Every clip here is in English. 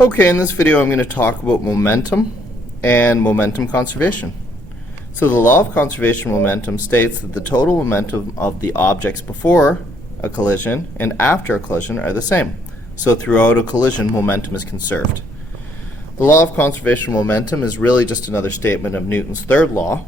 Okay, in this video I'm going to talk about momentum and momentum conservation. So the law of conservation momentum states that the total momentum of the objects before a collision and after a collision are the same. So throughout a collision, momentum is conserved. The law of conservation momentum is really just another statement of Newton's third law,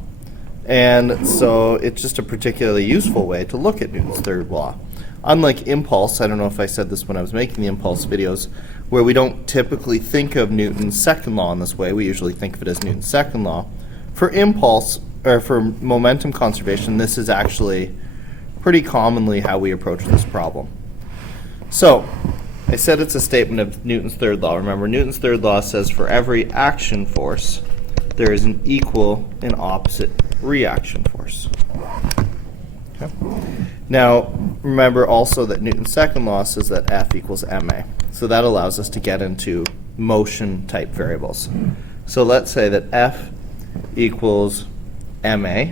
and so it's just a particularly useful way to look at Newton's third law. Unlike impulse, I don't know if I said this when I was making the impulse videos, where we don't typically think of Newton's second law in this way, we usually think of it as Newton's second law. For impulse, or for momentum conservation, this is actually pretty commonly how we approach this problem. So, I said it's a statement of Newton's third law. Remember, Newton's third law says for every action force, there is an equal and opposite reaction force. Okay. Now, remember also that Newton's second law says that F equals ma. So that allows us to get into motion type variables. So let's say that F equals ma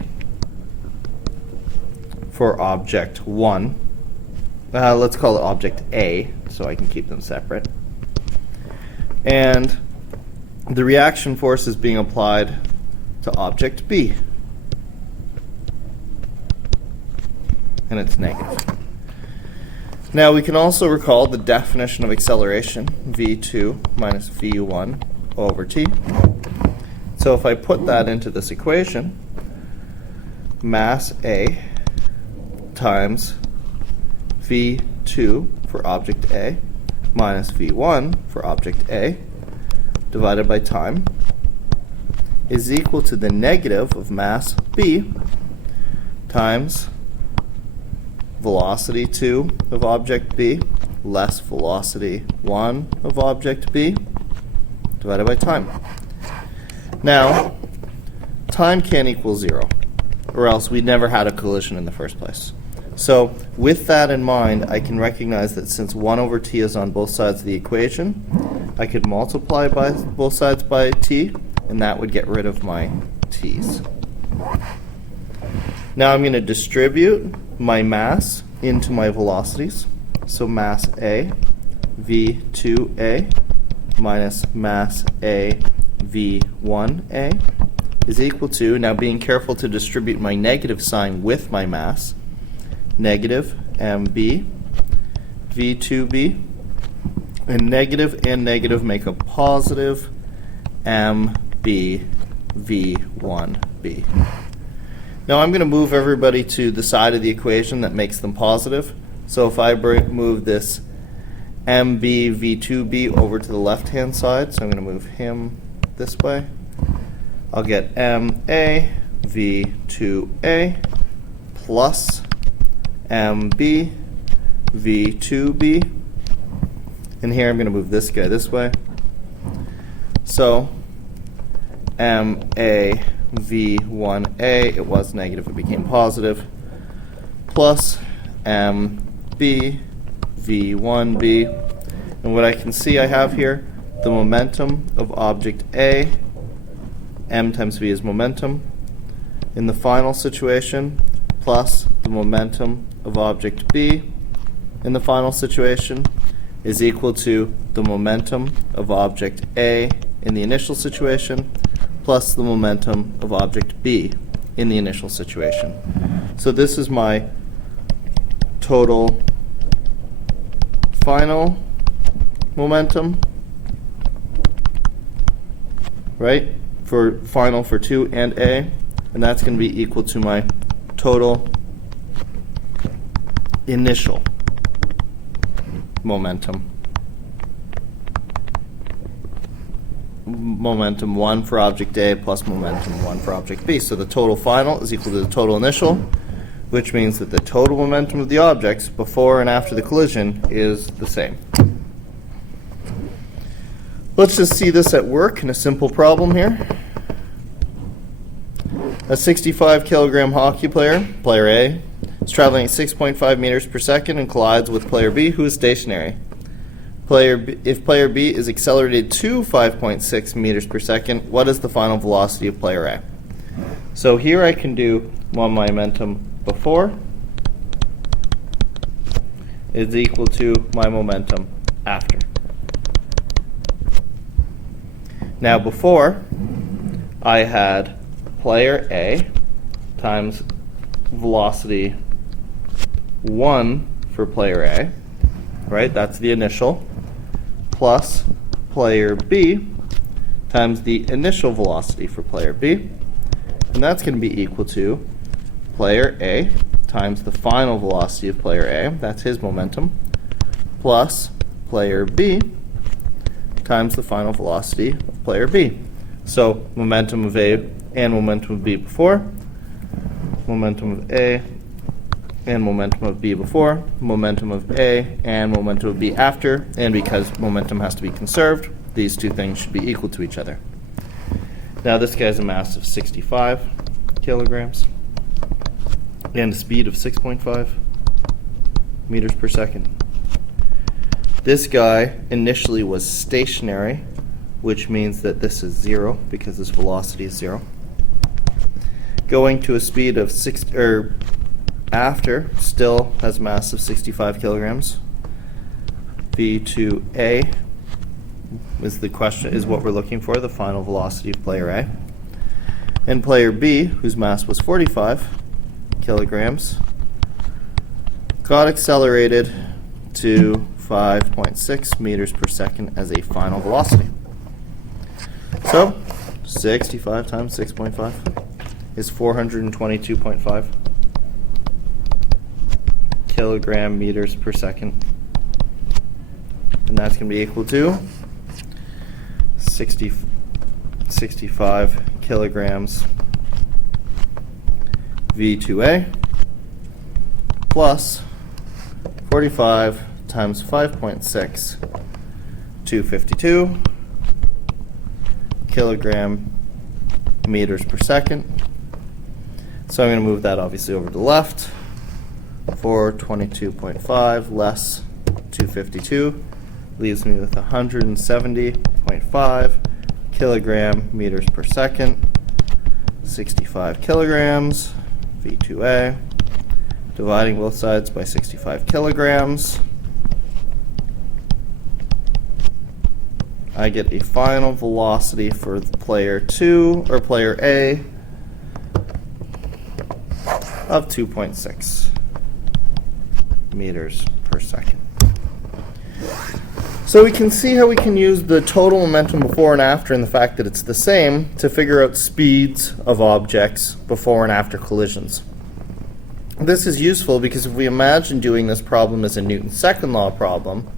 for object 1. Let's call it object A, so I can keep them separate. And the reaction force is being applied to object B. And it's negative. Now we can also recall the definition of acceleration, v2 minus v1 over t. So if I put that into this equation, mass A times v2 for object A minus v1 for object A divided by time is equal to the negative of mass B times velocity 2 of object B less velocity 1 of object B divided by time. Now, time can't equal 0, or else we'd never had a collision in the first place. So with that in mind, I can recognize that since 1 over t is on both sides of the equation, I could multiply by both sides by t, and that would get rid of my t's. Now I'm going to distribute my mass into my velocities. So mass A, v2a, minus mass A, v1a, is equal to, now being careful to distribute my negative sign with my mass, negative mb, v2b, and negative make a positive mb, v1b. Now I'm going to move everybody to the side of the equation that makes them positive. So if I move this mb v2b over to the left-hand side, so I'm going to move him this way, I'll get ma v2a plus mb v2b. And here I'm going to move this guy this way. So ma v1a, it was negative, it became positive, plus mb v1b. And what I can see I have here, the momentum of object A, m times v is momentum, in the final situation, plus the momentum of object B in the final situation is equal to the momentum of object A in the initial situation plus the momentum of object B in the initial situation. So this is my total final momentum, right? For final for 2 and A, and that's going to be equal to my total initial momentum. Momentum 1 for object A plus momentum 1 for object B. So the total final is equal to the total initial, which means that the total momentum of the objects before and after the collision is the same. Let's just see this at work in a simple problem here. A 65 kilogram hockey player, player A, is traveling at 6.5 meters per second and collides with player B, who is stationary. If player B is accelerated to 5.6 meters per second, what is the final velocity of player A? So here I can do my momentum before is equal to my momentum after. Now before, I had player A times velocity 1 for player A, right? That's the initial, plus player B times the initial velocity for player B. And that's going to be equal to player A times the final velocity of player A, that's his momentum, plus player B times the final velocity of player B. So momentum of A and momentum of B before, momentum of A and momentum of B before, momentum of A and momentum of B after, and because momentum has to be conserved, these two things should be equal to each other. Now this guy has a mass of 65 kilograms and a speed of 6.5 meters per second. This guy initially was stationary, which means that this is 0 because this velocity is 0. Going to a speed of after still has mass of 65 kilograms. V2A is what we're looking for, the final velocity of player A. And player B, whose mass was 45 kilograms, got accelerated to 5.6 meters per second as a final velocity. So 65 times 6.5 is 422.5 kilogram meters per second. And that's going to be equal to 65 kilograms V2A plus 45 times 5.6, 252 kilogram meters per second. So I'm going to move that obviously over to the left. 422.5 less 252 leaves me with 170.5 kilogram meters per second. 65 kilograms, V2A, dividing both sides by 65 kilograms. I get a final velocity for player 2, or player A, of 2.6 meters per second. So we can see how we can use the total momentum before and after and the fact that it's the same to figure out speeds of objects before and after collisions. This is useful because if we imagine doing this problem as a Newton's second law problem,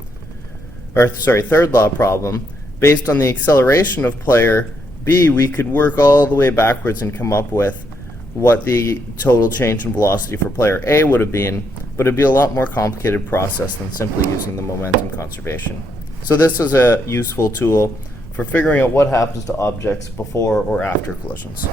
third law problem, based on the acceleration of player B, we could work all the way backwards and come up with what the total change in velocity for player A would have been, but it'd be a lot more complicated process than simply using the momentum conservation. So this is a useful tool for figuring out what happens to objects before or after collisions.